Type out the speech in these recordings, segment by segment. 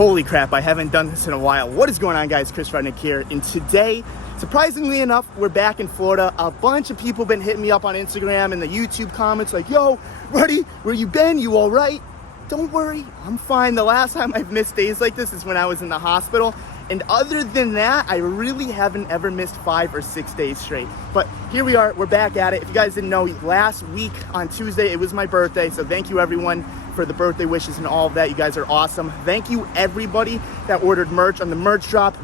Holy crap, I haven't done this in a while. What is going on, guys? Chris Rudnik here, and today, surprisingly enough, we're back in Florida. A bunch of people been hitting me up on Instagram and the YouTube comments like, yo, Ruddy, where you been? You all right? Don't worry, I'm fine. The last time I've missed days like this is when I was in the hospital. And other than that, I really haven't ever missed 5 or 6 days straight. But here we are, we're back at it. If you guys didn't know, last week on Tuesday, it was my birthday. So thank you everyone for the birthday wishes and all of that. You guys are awesome. Thank you everybody that ordered merch on the merch drop.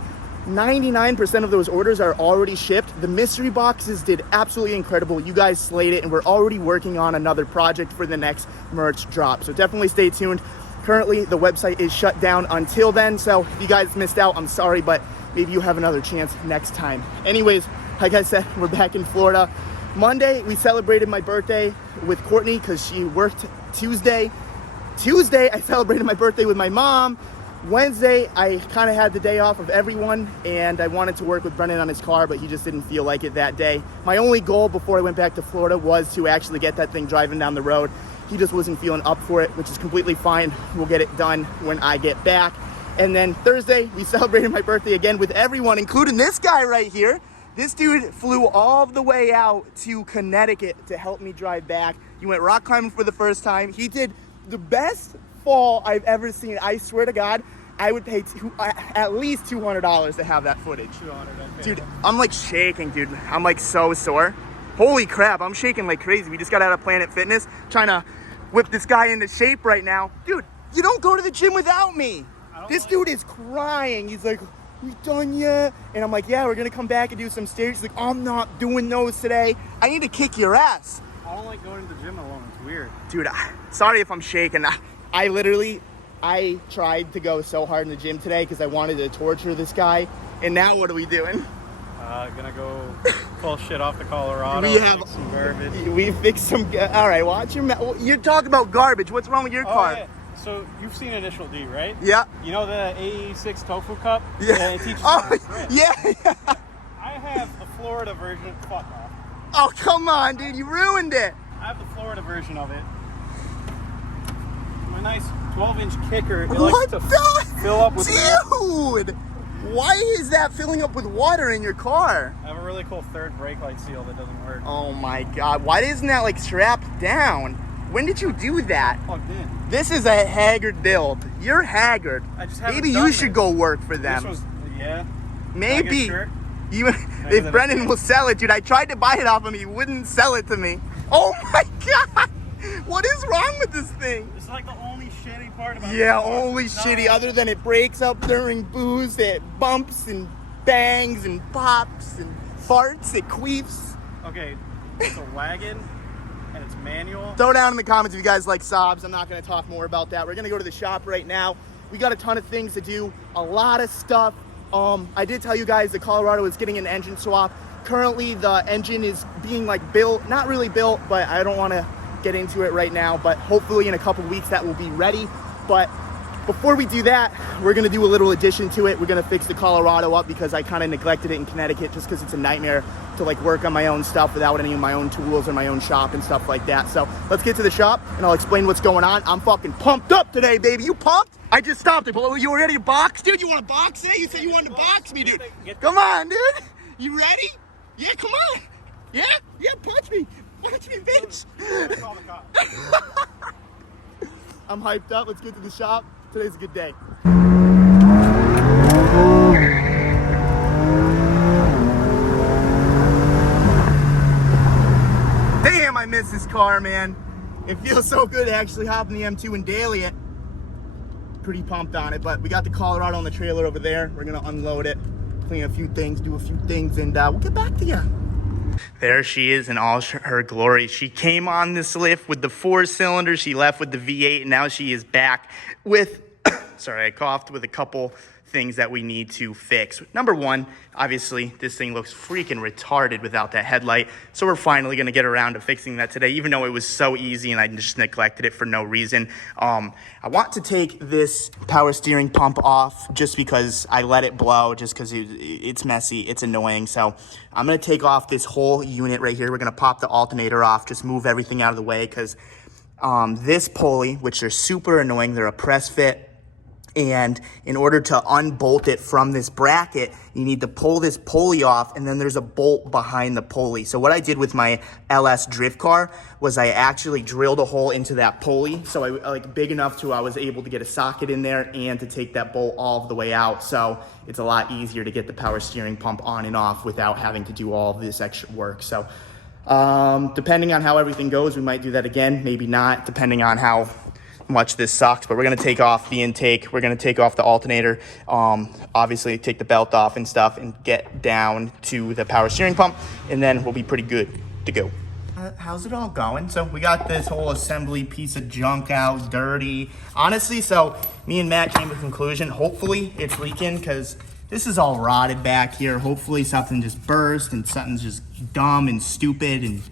99% of those orders are already shipped. The mystery boxes did absolutely incredible. You guys slayed it, and we're already working on another project for the next merch drop. So definitely stay tuned. Currently, the website is shut down until then, so if you guys missed out, I'm sorry, but maybe you have another chance next time. Anyways, like I said, we're back in Florida. Monday, we celebrated my birthday with Courtney because she worked Tuesday. Tuesday, I celebrated my birthday with my mom. Wednesday, I kind of had the day off of everyone, and I wanted to work with Brennan on his car, but he just didn't feel like it that day. My only goal before I went back to Florida was to actually get that thing driving down the road. He just wasn't feeling up for it, which is completely fine. We'll get it done when I get back. And then Thursday, we celebrated my birthday again with everyone, including this guy right here. This dude flew all the way out to Connecticut to help me drive back. He went rock climbing for the first time. He did the best fall I've ever seen. I swear to God, I would pay at least $200 to have that footage. 200, okay. Dude, I'm like shaking, dude. I'm like so sore. Holy crap, I'm shaking like crazy. We just got out of Planet Fitness trying to whip this guy into shape right now. Dude, you don't go to the gym without me. This dude is crying. He's like, we done yet? And I'm like, yeah, we're gonna come back and do some stairs. He's like, I'm not doing those today. I need to kick your ass. I don't like going to the gym alone. It's weird. Dude, sorry if I'm shaking. I tried to go so hard in the gym today because I wanted to torture this guy. And now what are we doing? Gonna go pull shit off the Colorado. We have fix some garbage. We fixed some. All right, watch your mouth. You're talking about garbage. What's wrong with your car? Yeah. So you've seen Initial D, right? Yeah. You know the A6 tofu cup? Yeah. It teaches Oh, how to grip. yeah. I have the Florida version. Fuck off. Oh, come on, dude. You ruined it. I have the Florida version of it. My nice 12-inch kicker. It What likes to the? fill up with. Dude, why is that filling up with water in your car? I have a really cool third brake light seal that doesn't work. Oh my God. Why isn't that like strapped down? When did you do that? Plugged in. This is a haggard build. You're haggard. I just haven't Maybe done you should this. go work for them. This was, yeah. Maybe. Can I get a shirt? You, if Brennan will sell it, dude. I tried to buy it off him. He wouldn't sell it to me. Oh my God. What is wrong with this thing? It's like the only shitty part about it. Yeah, only shitty. Other than it breaks up during booze, it bumps and bangs and pops and farts, it queefs. Okay, it's a wagon and it's manual. Throw down in the comments if you guys like Saabs. I'm not going to talk more about that. We're going to go to the shop right now. We got a ton of things to do, a lot of stuff. I did tell you guys that Colorado is getting an engine swap. Currently, the engine is being like built, not really built, but I don't want to get into it right now, but hopefully in a couple weeks that will be ready. But before we do that, we're gonna do a little addition to it. We're gonna fix the Colorado up because I kind of neglected it in Connecticut just because it's a nightmare to like work on my own stuff without any of my own tools or my own shop and stuff like that. So let's get to the shop and I'll explain what's going on. I'm fucking pumped up today, baby. You pumped? I just stopped it, but you ready to box, dude? You want to box today? You said you wanted to box me, dude. Come on, dude. You ready? Yeah, come on. Yeah, punch me. Punch me, bitch. I'm hyped up. Let's get to the shop. Today's a good day. Damn, I miss this car, man. It feels so good to actually hop in the M2 and daily it. Pretty pumped on it, but we got the Colorado on the trailer over there. We're gonna unload it, clean a few things, do a few things, and we'll get back to you. There she is in all her glory. She came on this lift with the 4-cylinder. She left with the V8, and now she is back with, sorry, I coughed, with a couple things that we need to fix. Number one, obviously, this thing looks freaking retarded without that headlight. So we're finally going to get around to fixing that today, even though it was so easy and I just neglected it for no reason. I want to take this power steering pump off just because I let it blow, just because it's messy, it's annoying. So I'm going to take off this whole unit right here. We're going to pop the alternator off, just move everything out of the way because this pulley, which are super annoying, they're a press fit. And in order to unbolt it from this bracket, you need to pull this pulley off, and then there's a bolt behind the pulley. So what I did with my LS drift car was I actually drilled a hole into that pulley. So I like big enough to I was able to get a socket in there and to take that bolt all the way out. So it's a lot easier to get the power steering pump on and off without having to do all of this extra work. So depending on how everything goes, we might do that again, maybe not, depending on how much this sucks. But we're gonna take off the intake, we're gonna take off the alternator, obviously take the belt off and stuff, and get down to the power steering pump, and then we'll be pretty good to go. How's it all going? So we got this whole assembly piece of junk out, dirty. Honestly, so me and Matt came to a conclusion, hopefully it's leaking, because this is all rotted back here. Hopefully something just burst and something's just dumb and stupid and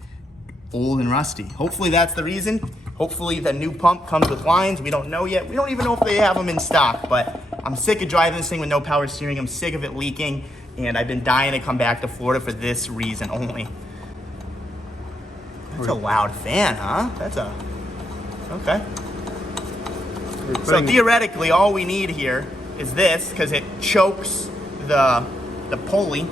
old and rusty. Hopefully that's the reason. Hopefully the new pump comes with lines. We don't know yet. We don't even know if they have them in stock, but I'm sick of driving this thing with no power steering. I'm sick of it leaking, and I've been dying to come back to Florida for this reason only. That's a loud fan, huh? That's a, okay. So theoretically, all we need here is this, because it chokes the pulley.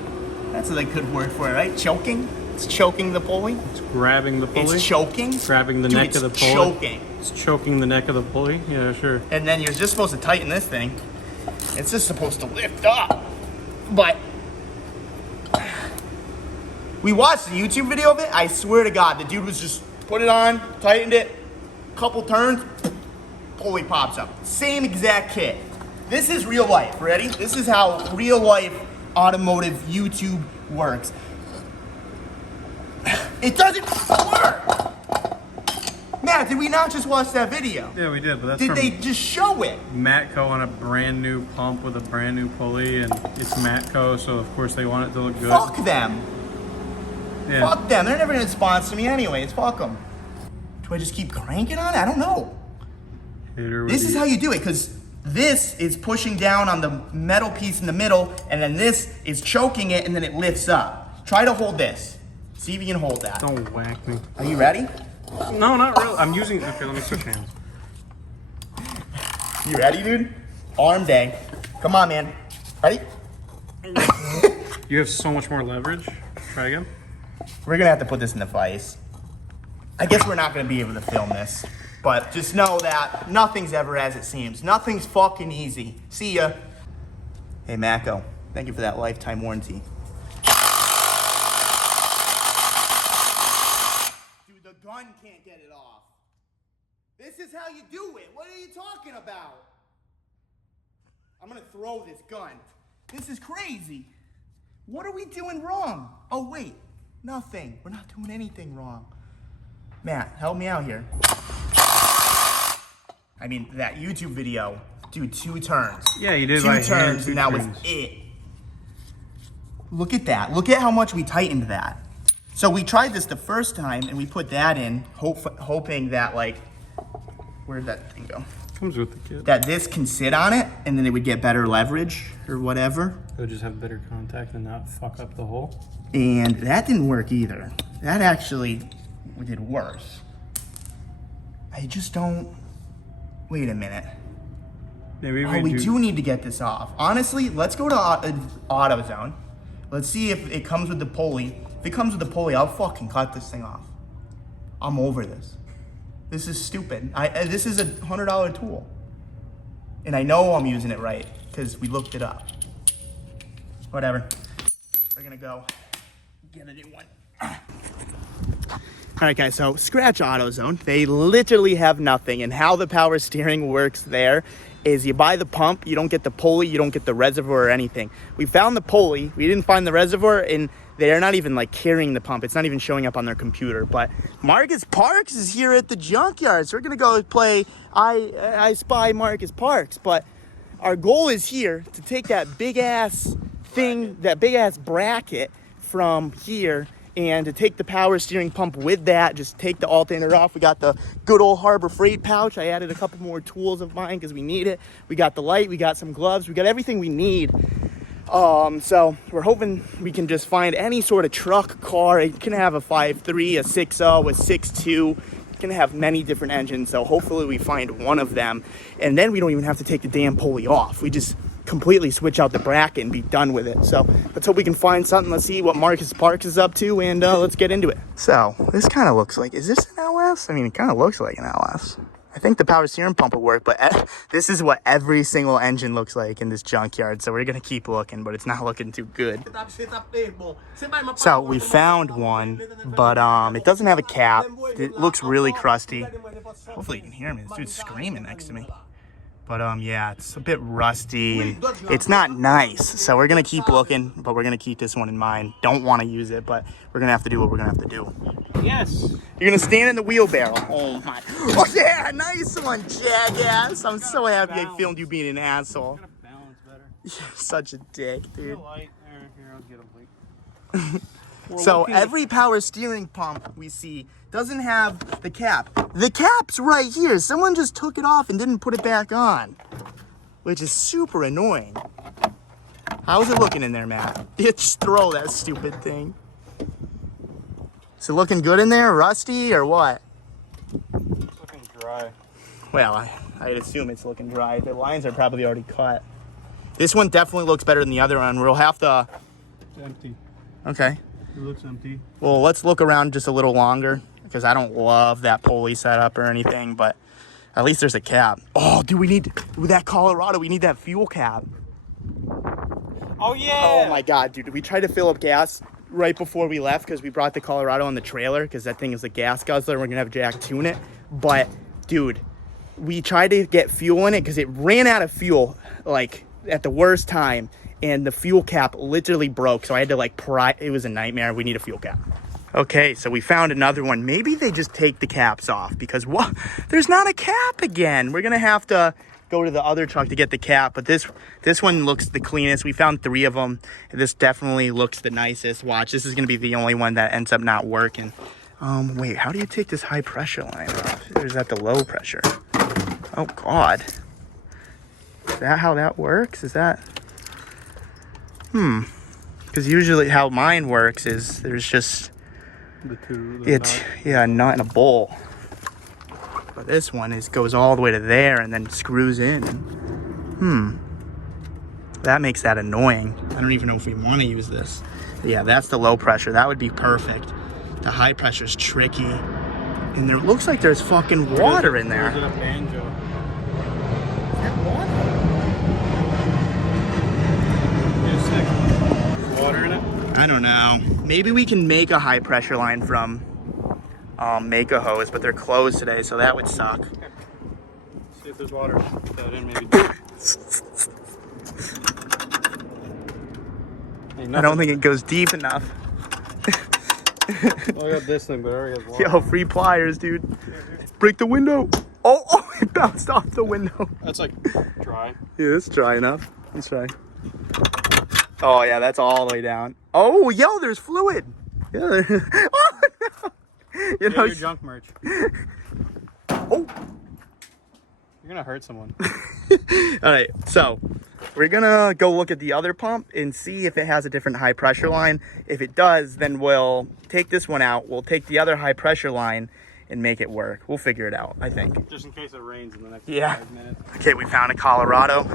That's a good word for it, right? Choking? It's choking the pulley. It's grabbing the pulley. It's choking. Grabbing the Dude, neck of the pulley. Choking. It's choking the neck of the pulley. Yeah, sure. And then you're just supposed to tighten this thing. It's just supposed to lift up. But we watched the YouTube video of it. I swear to God, the dude was just put it on, tightened it, couple turns, pulley pops up. Same exact kit. This is real life. Ready? This is how real life automotive YouTube works. It doesn't work! Matt, did we not just watch that video? Yeah, we did, but that's Did from they just show it? Matco on a brand new pump with a brand new pulley, and it's Matco, so of course they want it to look good. Fuck them. Yeah. Fuck them. They're never gonna sponsor me anyways. Fuck them. Do I just keep cranking on it? I don't know. This is how you do it, because this is pushing down on the metal piece in the middle, and then this is choking it, and then it lifts up. Try to hold this. See if you can hold that. Don't whack me. Are you ready? No, not really. I'm using, okay, let me switch hands. You ready, dude? Arm day. Come on, man. Ready? You have so much more leverage. Try again. We're gonna have to put this in the vise. I guess we're not gonna be able to film this, but just know that nothing's ever as it seems. Nothing's fucking easy. See ya. Hey, Mako, thank you for that lifetime warranty. Dude, the gun can't get it off. This is how you do it. What are you talking about? I'm gonna throw this gun. This is crazy. What are we doing wrong? Oh, wait. Nothing. We're not doing anything wrong. Matt, help me out here. I mean, that YouTube video, dude, 2 turns. Yeah, you did. Two turns, and that was it. Look at that. Look at how much we tightened that. So we tried this the first time, and we put that in, hoping that, like, where'd that thing go? Comes with the kit. That this can sit on it, and then it would get better leverage or whatever. It would just have better contact and not fuck up the hole. And that didn't work either. That actually did worse. I just don't... Wait a minute. Maybe we do need to get this off. Honestly, let's go to AutoZone. Let's see if it comes with the pulley. If it comes with the pulley, I'll fucking cut this thing off. I'm over this. This is stupid. This is a $100 tool. And I know I'm using it right, because we looked it up. Whatever. We're gonna go get a new one. All right, guys, so scratch AutoZone. They literally have nothing, and how the power steering works there is you buy the pump, you don't get the pulley, you don't get the reservoir or anything. We found the pulley, we didn't find the reservoir, and they're not even like carrying the pump. It's not even showing up on their computer. But Marcus Parks is here at the Junkyard, so we're gonna go play I Spy Marcus Parks. But our goal is here to take that big ass thing, that big ass bracket from here, and to take the power steering pump with that, just take the alternator off. We got the good old Harbor Freight pouch. I added a couple more tools of mine because we need it. We got the light, we got some gloves, we got everything we need. So we're hoping we can just find any sort of truck, car. It can have a 5.3, a 6.0, a 6.2, gonna have many different engines, so hopefully we find one of them, and then we don't even have to take the damn pulley off. We just completely switch out the bracket and be done with it. So let's hope we can find something. Let's see what Marcus Parks is up to, and let's get into it. So this kind of looks like, is this an LS? I mean, it kind of looks like an LS. I think the power steering pump will work, but this is what every single engine looks like in this junkyard. So we're gonna keep looking, but it's not looking too good. So we found one, but it doesn't have a cap. It looks really crusty. Hopefully you can hear me. This dude's screaming next to me. But yeah, it's a bit rusty and it's not nice. So we're gonna keep looking, but we're gonna keep this one in mind. Don't want to use it, but we're gonna have to do what we're gonna have to do. Yes. You're gonna stand in the wheelbarrow. Oh my. Oh yeah, nice one, jackass. I'm so happy I filmed you being an asshole. You're such a dick, dude. So every power steering pump we see doesn't have the cap. The cap's right here. Someone just took it off and didn't put it back on, which is super annoying. How's it looking in there, Matt? Just throw that stupid thing. Is it looking good in there? Rusty or what? It's looking dry. Well, I'd assume it's looking dry. The lines are probably already cut. This one definitely looks better than the other one. We'll have to... It's empty. Okay. It looks empty. Well, let's look around just a little longer because I don't love that pulley setup or anything, but at least there's a cap. Oh, dude, we need, with that Colorado, we need that fuel cap. Oh, yeah. Oh, my God, dude. We tried to fill up gas right before we left because we brought the Colorado on the trailer because that thing is a gas guzzler and we're going to have Jack tune it. But, dude, we tried to get fuel in it because it ran out of fuel, like, at the worst time. And the fuel cap literally broke, so I had to like pry. It was a nightmare. We need a fuel cap. Okay, so we found another one. Maybe they just take the caps off because what? There's not a cap again. We're gonna have to go to the other truck to get the cap. But this one looks the cleanest. We found 3 of them. This definitely looks the nicest. Watch, this is gonna be the only one that ends up not working. Wait, how do you take this high pressure line off? Or is that the low pressure? Oh God, is that how that works? Is that? Because usually how mine works is there's just a nut in a bowl. But this one goes all the way to there and then screws in. That makes that annoying. I don't even know if we want to use this. But yeah, that's the low pressure. That would be perfect. The high pressure is tricky. And there looks like there's fucking water in there. Water in it? I don't know. Maybe we can make a high pressure line from make a hose, but they're closed today, so that would suck. See if there's water. That in maybe. I don't think it goes deep enough. Well, I got this thing, but I already have water. Yo, free pliers, dude. Break the window. Oh, it bounced off the window. That's like dry. Yeah, it's dry enough. Let's try. Oh yeah, that's all the way down. Oh, yo, there's fluid. Yeah. Oh, no. You know, your junk merch. Oh, you're gonna hurt someone. All right, so we're gonna go look at the other pump and see if it has a different high pressure line. If it does, then we'll take this one out. We'll take the other high pressure line and make it work. We'll figure it out, I think. Just in case it rains in the next 5 minutes. Okay, we found a Colorado.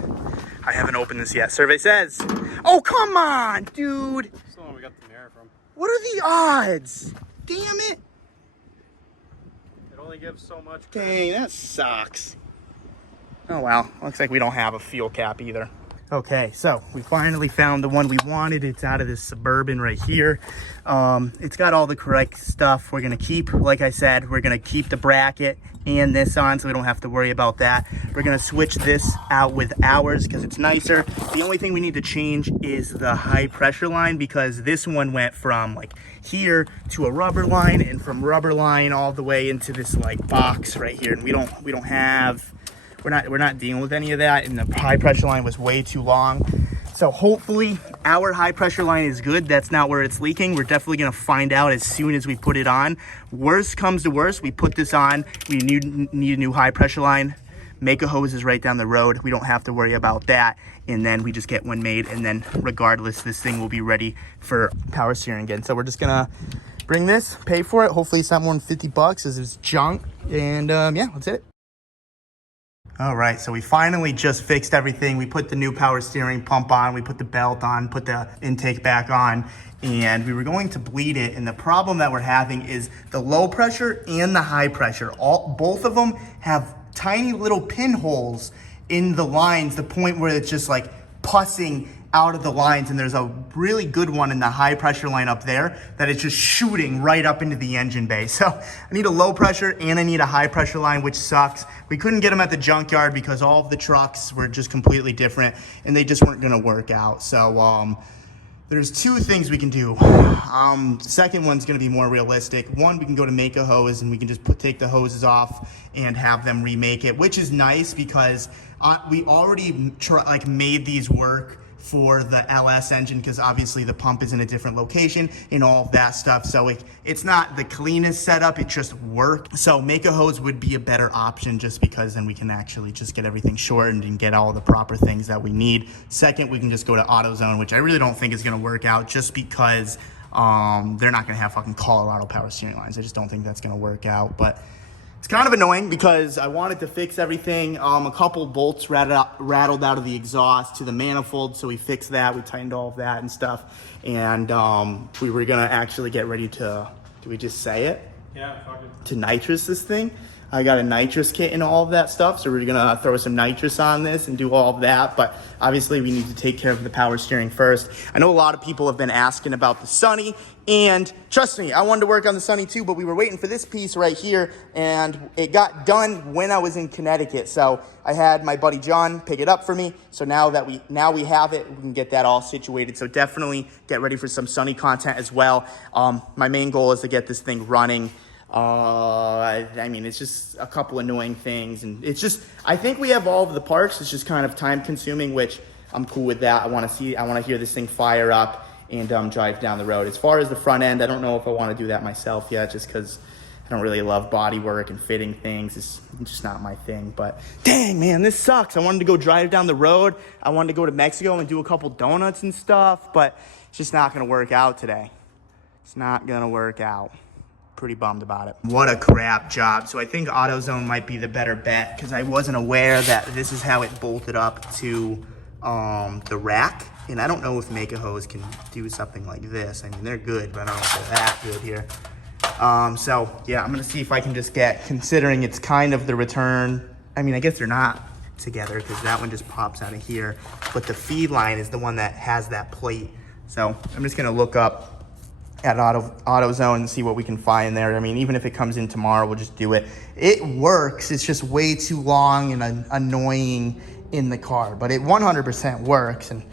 I haven't opened this yet. Survey says, oh, come on, dude. That's the one we got the mirror from. What are the odds? Damn it. It only gives so much. Dang, that sucks. Oh, well, looks like we don't have a fuel cap either. Okay, so we finally found the one we wanted. It's out of this Suburban right here. It's got all the correct stuff. We're gonna keep, like I said, we're gonna keep the bracket and this on so we don't have to worry about that. We're gonna switch this out with ours because it's nicer. The only thing we need to change is the high pressure line because this one went from like here to a rubber line and from rubber line all the way into this like box right here. And we don't have, we're not dealing with any of that, and the high pressure line was way too long. So hopefully our high pressure line is good. That's not where it's leaking. We're definitely gonna find out as soon as we put it on. Worst comes to worst, we put this on, we need a new high pressure line. Make a hose is right down the road. We don't have to worry about that. And then we just get one made, and then regardless, this thing will be ready for power steering again. So we're just gonna bring this, pay for it. Hopefully it's not more than 50 bucks as it's junk. And yeah, that's it. All right, so we finally just fixed everything. We put the new power steering pump on, we put the belt on, put the intake back on, and we were going to bleed it. And the problem that we're having is the low pressure and the high pressure. Both of them have tiny little pinholes in the lines, the point where it's just like pussing out of the lines, and there's a really good one in the high pressure line up there that is just shooting right up into the engine bay. So I need a low pressure and I need a high pressure line, which sucks. We couldn't get them at the junkyard because all of the trucks were just completely different and they just weren't gonna work out. So there's two things we can do. The second one's gonna be more realistic. One, we can go to Make a Hose and we can just take the hoses off and have them remake it, which is nice because we already made these work for the LS engine, because obviously the pump is in a different location and all of that stuff. So it's not the cleanest setup, it just works. So Make a Hose would be a better option just because then we can actually just get everything shortened and get all the proper things that we need. Second, we can just go to AutoZone, which I really don't think is gonna work out just because they're not gonna have fucking Colorado power steering lines. I just don't think that's gonna work out. But it's kind of annoying because I wanted to fix everything. A couple bolts rattled out of the exhaust to the manifold, so we fixed that. We tightened all of that and stuff. And we were gonna actually get ready to, do we just say it? Yeah, fuck it. To nitrous this thing. I got a nitrous kit and all of that stuff, so we're gonna throw some nitrous on this and do all of that. But obviously we need to take care of the power steering first. I know a lot of people have been asking about the Sunny, and trust me, I wanted to work on the Sunny too, but we were waiting for this piece right here, and it got done when I was in Connecticut. So I had my buddy John pick it up for me. So now we have it, we can get that all situated. So definitely get ready for some Sunny content as well. My main goal is to get this thing running. I mean, it's just a couple annoying things, and it's just, I think we have all of the parts. It's just kind of time consuming, which I'm cool with that. I want to hear this thing fire up and drive down the road. As far as the front end, I don't know if I want to do that myself yet, just because I don't really love body work and fitting things. It's just not my thing. But dang, man, this sucks. I wanted to go drive down the road. I wanted to go to Mexico and do a couple donuts and stuff, but it's just not going to work out today. It's not going to work out. Pretty bummed about it. What a crap job. So I think AutoZone might be the better bet, because I wasn't aware that this is how it bolted up to the rack. And I don't know if Make a Hose can do something like this. I mean, they're good, but I don't know if they're that good here. So yeah, I'm gonna see if I can just get, considering it's kind of the return. I mean, I guess they're not together because that one just pops out of here, but the feed line is the one that has that plate. So I'm just gonna look up at AutoZone and see what we can find there. I mean, even if it comes in tomorrow, we'll just do it. It works. It's just way too long and annoying in the car, but it 100% works. And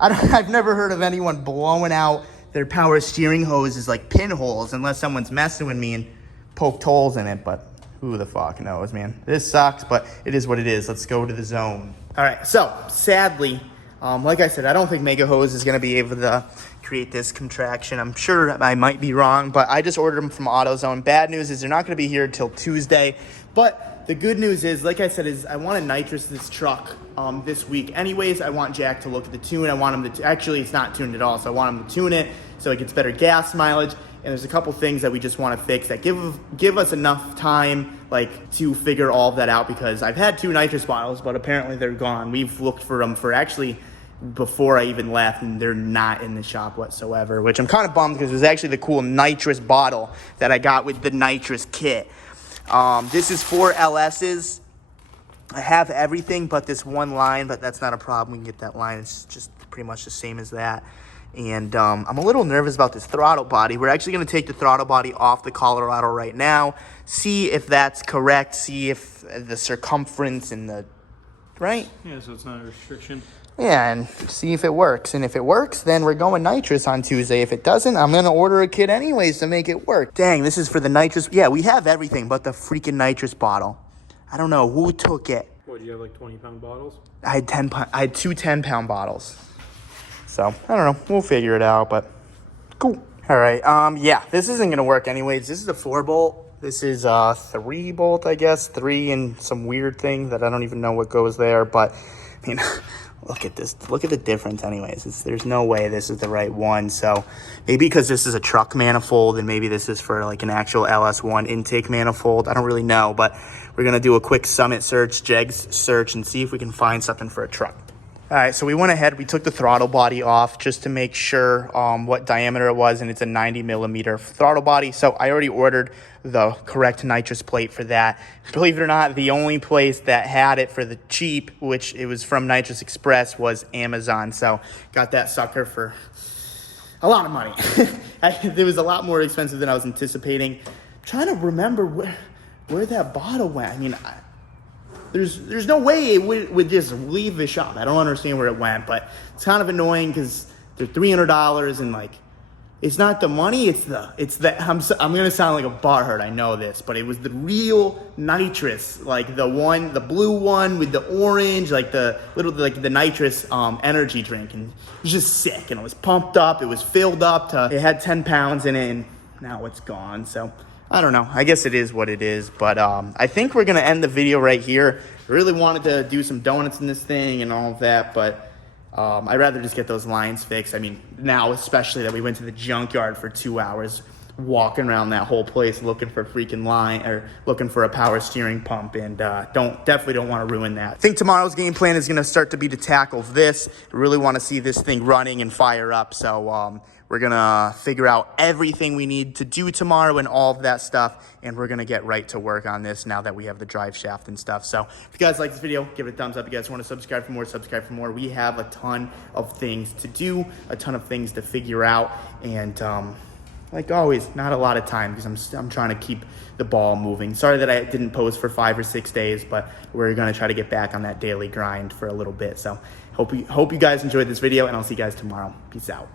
I've never heard of anyone blowing out their power steering hoses like pinholes, unless someone's messing with me and poked holes in it. But who the fuck knows, man? This sucks, but it is what it is. Let's go to the zone. All right, so sadly, like I said, I don't think Make a Hose is going to be able to create this contraction. I'm sure I might be wrong, but I just ordered them from AutoZone. Bad news is they're not going to be here until Tuesday. But the good news is, like I said, is I want to nitrous this truck this week. Anyways, I want Jack to look at the tune. I want him to, actually, it's not tuned at all, so I want him to tune it so it gets better gas mileage. And there's a couple things that we just want to fix that give us enough time, like, to figure all of that out, because I've had 2 nitrous bottles, but apparently they're gone. We've looked for them for actually before I even left, and they're not in the shop whatsoever, which I'm kind of bummed, because it was actually the cool nitrous bottle that I got with the nitrous kit. This is 4 LS's. I have everything but this one line, but that's not a problem. We can get that line. It's just pretty much the same as that. And I'm a little nervous about this throttle body. We're actually going to take the throttle body off the Colorado right now, see if that's correct, see if the circumference and the, right? Yeah, so it's not a restriction. Yeah, and see if it works. And if it works, then we're going nitrous on Tuesday. If it doesn't, I'm going to order a kit anyways to make it work. Dang, this is for the nitrous. Yeah, we have everything but the freaking nitrous bottle. I don't know who took it. What, do you have like 20-pound bottles? I had 2 10-pound bottles. So, I don't know. We'll figure it out, but cool. All right, yeah, this isn't going to work anyways. This is a 4-bolt. This is a 3-bolt, I guess. 3 and some weird thing that I don't even know what goes there. But, I mean, Look at this. Look at the difference anyways. There's no way this is the right one. So maybe because this is a truck manifold and maybe this is for like an actual LS1 intake manifold. I don't really know, but we're going to do a quick Summit search, Jegs search, and see if we can find something for a truck. All right, so we went ahead, we took the throttle body off just to make sure what diameter it was, and it's a 90 millimeter throttle body. So I already ordered the correct nitrous plate for that. Believe it or not, the only place that had it for the cheap, which it was from Nitrous Express, was Amazon. So got that sucker for a lot of money. It was a lot more expensive than I was anticipating. I'm trying to remember where that bottle went. I mean, there's no way it would just leave the shop. I don't understand where it went, but it's kind of annoying because they're $300 and like, it's not the money, it's the I'm gonna sound like a butthurt, I know this, but it was the real nitrous, like the blue one with the orange, like the nitrous energy drink, and it was just sick, and it was pumped up, it was filled up it had 10 pounds in it, and now it's gone. So I don't know. I guess it is what it is, but I think we're going to end the video right here. I really wanted to do some donuts in this thing and all of that, but I'd rather just get those lines fixed. I mean, now especially that we went to the junkyard for 2 hours, walking around that whole place looking for a freaking line or looking for a power steering pump, and definitely don't want to ruin that. I think tomorrow's game plan is going to start to be to tackle this. I really want to see this thing running and fire up, so we're going to figure out everything we need to do tomorrow and all of that stuff, and we're going to get right to work on this now that we have the drive shaft and stuff. So if you guys like this video, give it a thumbs up. If you guys want to subscribe for more, subscribe for more. We have a ton of things to do, a ton of things to figure out, and like always, not a lot of time because I'm trying to keep the ball moving. Sorry that I didn't post for 5 or 6 days, but we're going to try to get back on that daily grind for a little bit. So hope you guys enjoyed this video, and I'll see you guys tomorrow. Peace out.